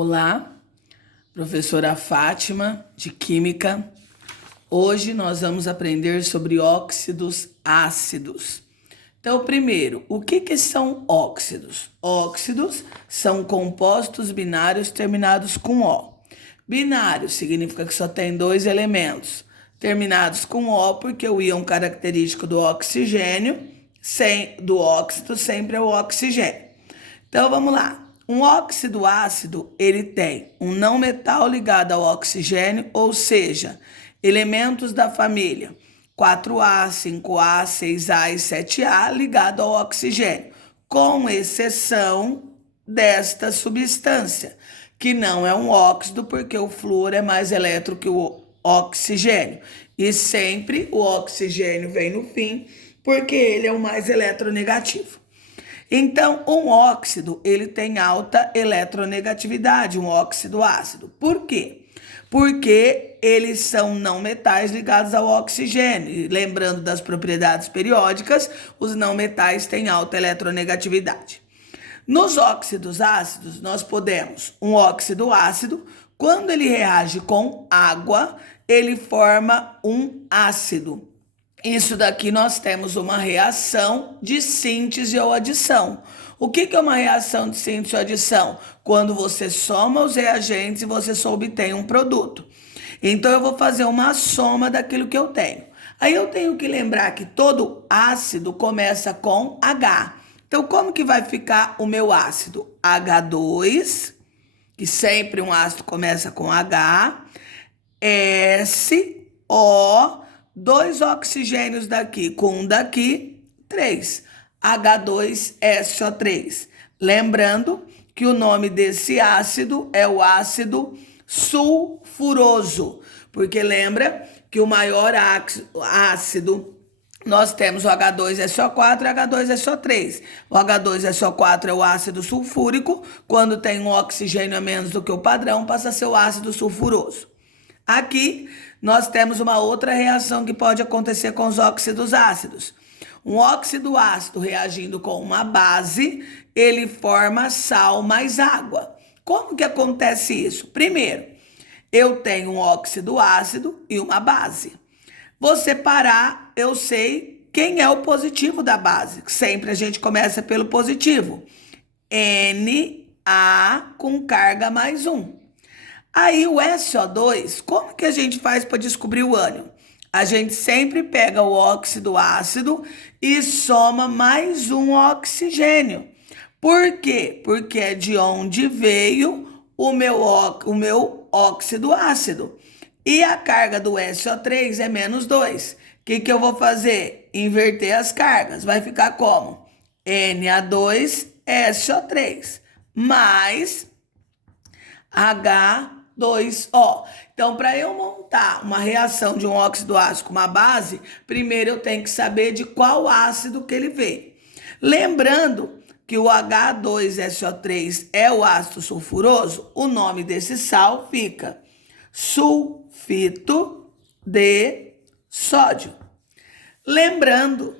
Olá, professora Fátima, de Química. Hoje nós vamos aprender sobre óxidos ácidos. Então, primeiro, o que são óxidos? Óxidos são compostos binários terminados com O. Binário significa que só tem dois elementos, terminados com O, porque o íon característico do oxigênio, do óxido, sempre é o oxigênio. Então, vamos lá. Um óxido ácido, ele tem um não metal ligado ao oxigênio, ou seja, elementos da família 4A, 5A, 6A e 7A ligado ao oxigênio, com exceção desta substância, que não é um óxido, porque o flúor é mais elétron que o oxigênio. E sempre o oxigênio vem no fim, porque ele é o mais eletronegativo. Então, um óxido, ele tem alta eletronegatividade, um óxido ácido. Por quê? Porque eles são não metais ligados ao oxigênio. E lembrando das propriedades periódicas, os não metais têm alta eletronegatividade. Nos óxidos ácidos, nós podemos um óxido ácido, quando ele reage com água, ele forma um ácido. Isso daqui nós temos uma reação de síntese ou adição. O que é uma reação de síntese ou adição? Quando você soma os reagentes e você só obtém um produto. Então, eu vou fazer uma soma daquilo que eu tenho. Aí eu tenho que lembrar que todo ácido começa com H. Então, como que vai ficar o meu ácido? H2, que sempre um ácido começa com H, SO, 2 oxigênios daqui com um daqui, 3. H2SO3. Lembrando que o nome desse ácido é o ácido sulfuroso, porque lembra que o maior ácido nós temos o H2SO4 e H2SO3. O H2SO4 é o ácido sulfúrico, quando tem um oxigênio a menos do que o padrão, passa a ser o ácido sulfuroso. Aqui nós temos uma outra reação que pode acontecer com os óxidos ácidos. Um óxido ácido reagindo com uma base, ele forma sal mais água. Como que acontece isso? Primeiro, eu tenho um óxido ácido e uma base. Vou separar, eu sei quem é o positivo da base. Sempre a gente começa pelo positivo. Na com carga mais 1. Aí o SO2, como que a gente faz para descobrir o ânion? A gente sempre pega o óxido ácido e soma mais um oxigênio. Por quê? Porque é de onde veio o meu óxido ácido. E a carga do SO3 é menos 2. O que eu vou fazer? Inverter as cargas. Vai ficar como? Na2SO3 mais H2O. Então, para eu montar uma reação de um óxido ácido com uma base, primeiro eu tenho que saber de qual ácido que ele veio. Lembrando que o H2SO3 é o ácido sulfuroso, o nome desse sal fica sulfito de sódio. Lembrando,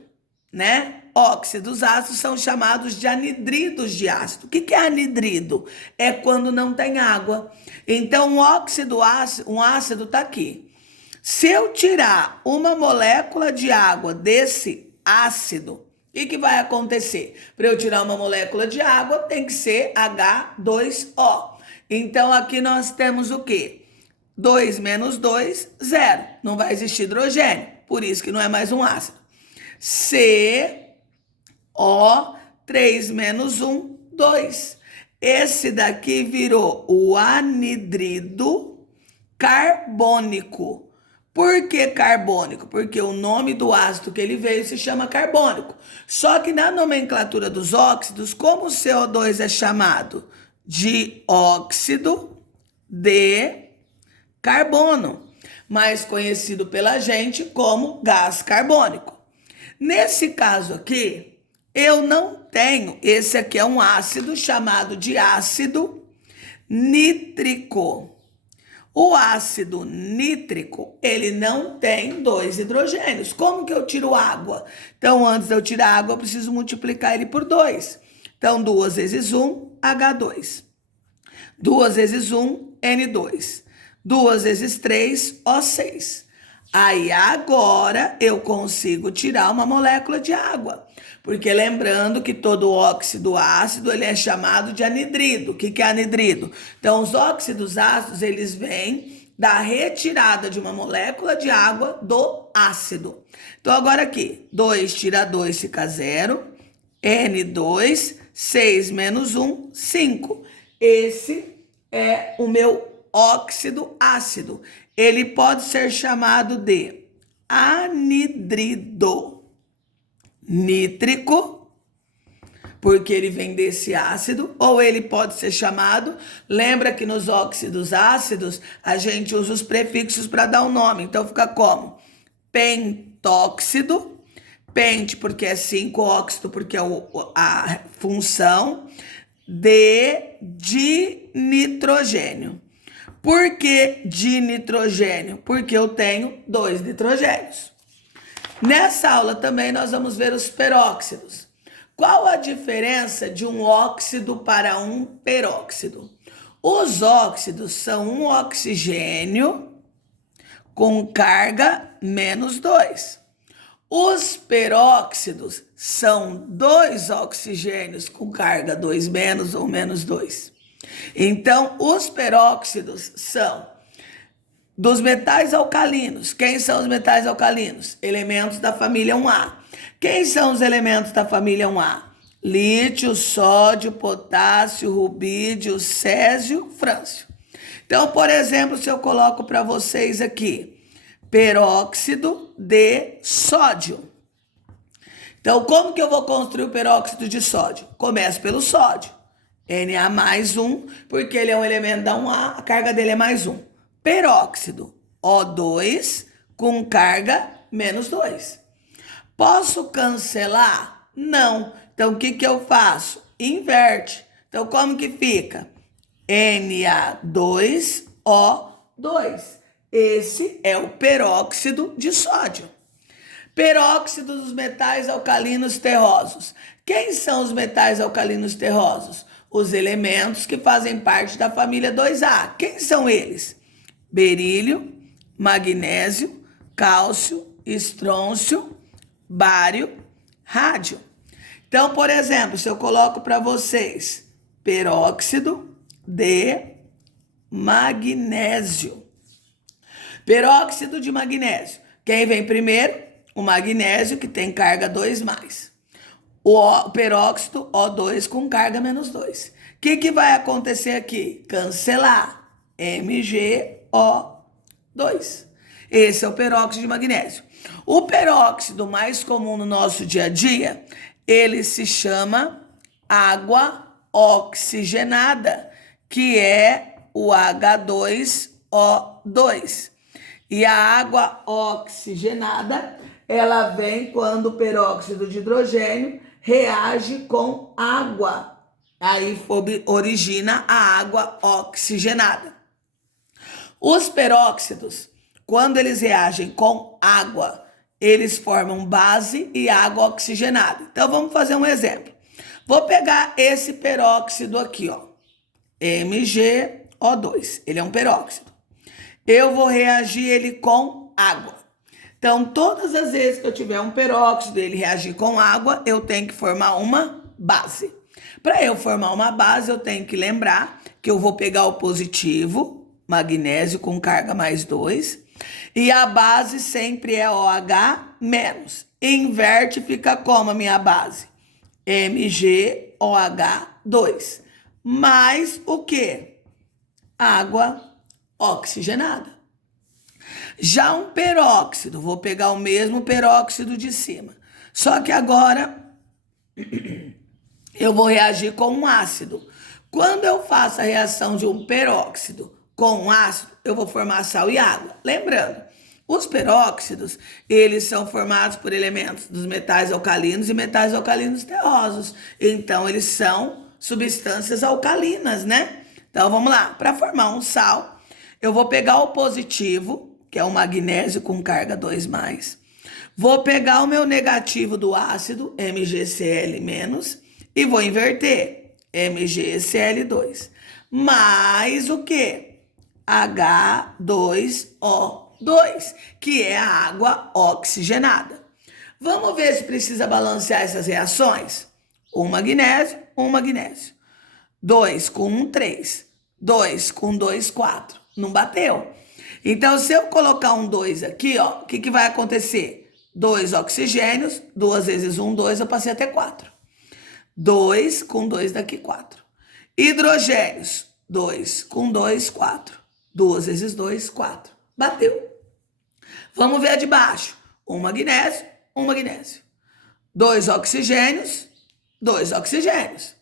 né? Óxidos ácidos são chamados de anidridos de ácido. O que é anidrido? É quando não tem água. Então, um ácido está aqui. Se eu tirar uma molécula de água desse ácido, o que vai acontecer? Para eu tirar uma molécula de água, tem que ser H2O. Então, aqui nós temos o quê? 2 menos 2, 0. Não vai existir hidrogênio, por isso que não é mais um ácido. CO, 3 menos 1, 2. Esse daqui virou o anidrido carbônico. Por que carbônico? Porque o nome do ácido que ele veio se chama carbônico. Só que na nomenclatura dos óxidos, como o CO2 é chamado? Dióxido de carbono, mais conhecido pela gente como gás carbônico. Nesse caso aqui, eu não tenho, esse aqui é um ácido chamado de ácido nítrico. O ácido nítrico, ele não tem 2 hidrogênios. Como que eu tiro água? Então, antes de eu tirar água, eu preciso multiplicar ele por 2. Então, 2 vezes 1, H2. 2 vezes 1, N2. 2 vezes 3, O6. Aí agora eu consigo tirar uma molécula de água. Porque lembrando que todo óxido ácido ele é chamado de anidrido. O que é anidrido? Então os óxidos ácidos eles vêm da retirada de uma molécula de água do ácido. Então agora aqui, 2 tira 2 fica 0. N2, 6 menos 1, 5. Esse é o meu óxido ácido. Ele pode ser chamado de anidrido nítrico, porque ele vem desse ácido, ou ele pode ser chamado, lembra que nos óxidos ácidos a gente usa os prefixos para dar um nome, então fica como? Pentóxido, pente porque é 5, óxido porque é a função, de nitrogênio. Por que de nitrogênio? Porque eu tenho 2 nitrogênios. Nessa aula também nós vamos ver os peróxidos. Qual a diferença de um óxido para um peróxido? Os óxidos são um oxigênio com carga menos 2. Os peróxidos são 2 oxigênios com carga 2 menos ou menos 2. Então, os peróxidos são dos metais alcalinos. Quem são os metais alcalinos? Elementos da família 1A. Quem são os elementos da família 1A? Lítio, sódio, potássio, rubídio, césio, frâncio. Então, por exemplo, se eu coloco para vocês aqui, peróxido de sódio. Então, como que eu vou construir o peróxido de sódio? Começo pelo sódio. Na mais 1, porque ele é um elemento da 1A, a carga dele é mais 1. Peróxido, O2 com carga menos 2. Posso cancelar? Não. Então, o que eu faço? Inverte. Então, como que fica? Na2O2. Esse é o peróxido de sódio. Peróxido dos metais alcalinos terrosos. Quem são os metais alcalinos terrosos? Os elementos que fazem parte da família 2A. Quem são eles? Berílio, magnésio, cálcio, estrôncio, bário, rádio. Então, por exemplo, se eu coloco para vocês peróxido de magnésio. Peróxido de magnésio. Quem vem primeiro? O magnésio, que tem carga 2+. O peróxido, O2 com carga menos 2. O que vai acontecer aqui? Cancelar. MgO2. Esse é o peróxido de magnésio. O peróxido mais comum no nosso dia a dia, ele se chama água oxigenada, que é o H2O2. E a água oxigenada, ela vem quando o peróxido de hidrogênio reage com água. Aí origina a água oxigenada. Os peróxidos, quando eles reagem com água, eles formam base e água oxigenada. Então, vamos fazer um exemplo. Vou pegar esse peróxido aqui, ó, MgO2. Ele é um peróxido. Eu vou reagir ele com água. Então, todas as vezes que eu tiver um peróxido e ele reagir com água, eu tenho que formar uma base. Para eu formar uma base, eu tenho que lembrar que eu vou pegar o positivo, magnésio com carga mais 2, e a base sempre é OH-. Inverte, fica como a minha base? MgOH2. Mais o quê? Água oxigenada. Já um peróxido, vou pegar o mesmo peróxido de cima, só que agora eu vou reagir com um ácido. Quando eu faço a reação de um peróxido com um ácido, eu vou formar sal e água. Lembrando, os peróxidos, eles são formados por elementos dos metais alcalinos e metais alcalinos terrosos. Então, eles são substâncias alcalinas, né? Então, vamos lá. Para formar um sal, eu vou pegar o positivo, que é o magnésio com carga 2+. Vou pegar o meu negativo do ácido, MgCl-, e vou inverter, MgCl2. mais o quê? H2O2, que é a água oxigenada. Vamos ver se precisa balancear essas reações? Um magnésio. 2 com 1, 3. 2 com 2, 4. Não bateu. Então, se eu colocar um 2 aqui, ó, o que vai acontecer? 2 oxigênios, 2 vezes 1, 2, eu passei até 4. 2 com 2 daqui, 4. Hidrogênios, 2 com 2, 4. 2 vezes 2, 4. Bateu. Vamos ver a de baixo. Um magnésio. 2 oxigênios, 2 oxigênios.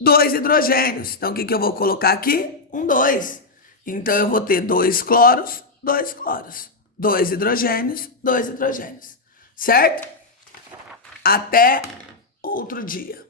2 hidrogênios. Então, o que eu vou colocar aqui? Um 2. Então, eu vou ter 2 cloros, 2 cloros. 2 hidrogênios, 2 hidrogênios. Certo? Até outro dia.